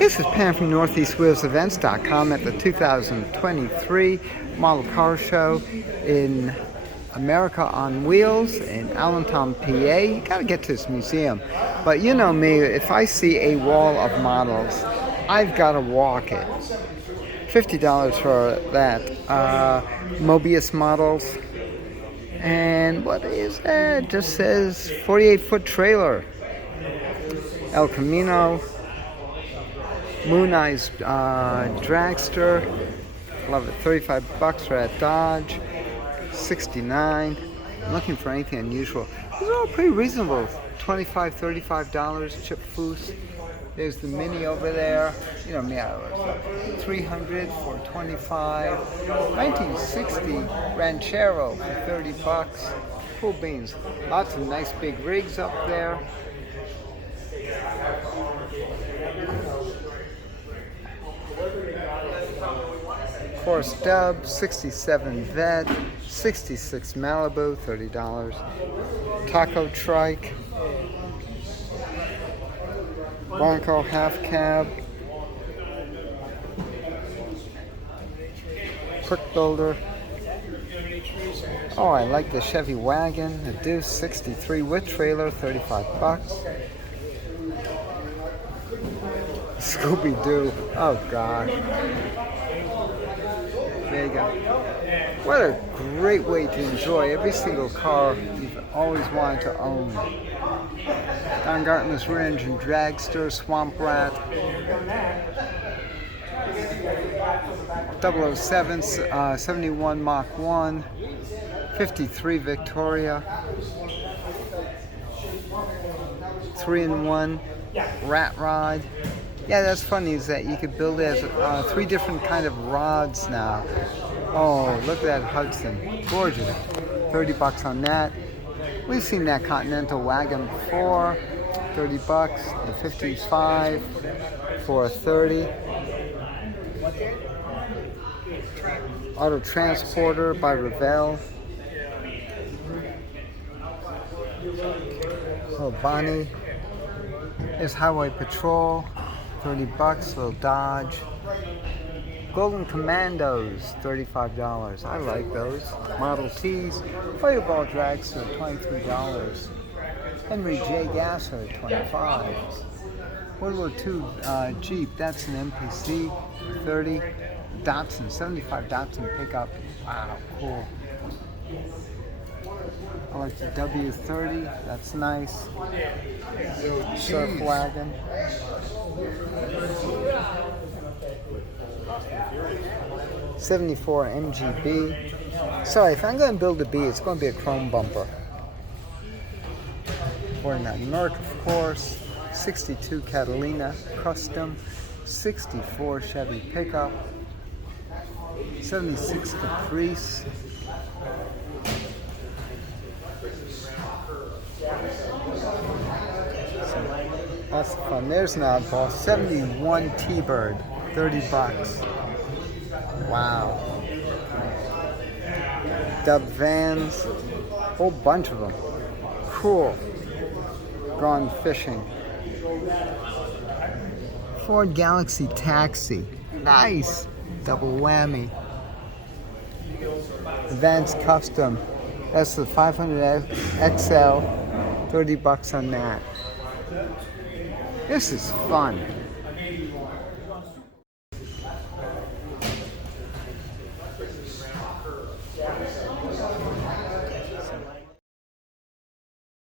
This is Pam from NortheastWheelsEvents.com at the 2023 Model Car Show in America on Wheels in Allentown, PA. You gotta get to this museum. But you know me, if I see a wall of models, I've gotta walk it. $50 for that. Mobius models. And what is that? It just says 48-foot trailer. El Camino. Moon Eyes dragster, love it. $35 for that Dodge. $69. I'm looking for anything unusual. These are all pretty reasonable. $25, $35. Chip Foose. There's the Mini over there. You know me, I was $300 for $25. 1960 Ranchero for $30. Cool beans. Lots of nice big rigs up there. Force Dub, 67 Vet, 66 Malibu, $30. Taco Trike, Bronco Half Cab, Quick Builder. Oh, I like the Chevy Wagon, the Deuce 63 with trailer, $35. Scooby-Doo, oh gosh. There you go. What a great way to enjoy every single car you've always wanted to own. Don Gartner's rear engine dragster, Swamp Rat, 007, 71 Mach 1, 53 Victoria, 3-in-1 Rat Rod. Yeah, that's funny is that you could build it as 3 different kind of rods now. Oh, look at that Hudson. Gorgeous. $30 on that. We've seen that Continental wagon before. $30. The 55 for $30. Auto Transporter by Revell. Oh, Bonnie. There's Highway Patrol. $30, little Dodge. Golden Commandos, $35. I like those. Model Ts. Fireball Dragster, $23. Henry J. Gasser, $25. World War II Jeep, that's an MPC, $30. Datsun, 75 Datsun pickup. Wow, cool. I like the W30, that's nice. Surf wagon. '74 MGB. Sorry, if I'm going to build a B, it's going to be a chrome bumper. 49 Merc, of course. 62 Catalina Custom. 64 Chevy pickup. 76 Caprice. Lots of fun. There's an oddball. 71 T-Bird, $30. Wow. Dub vans, whole bunch of them. Cool. Gone fishing. Ford Galaxy Taxi, nice. Double whammy. Advanced Custom. That's the 500 XL. $30 on that. This is fun.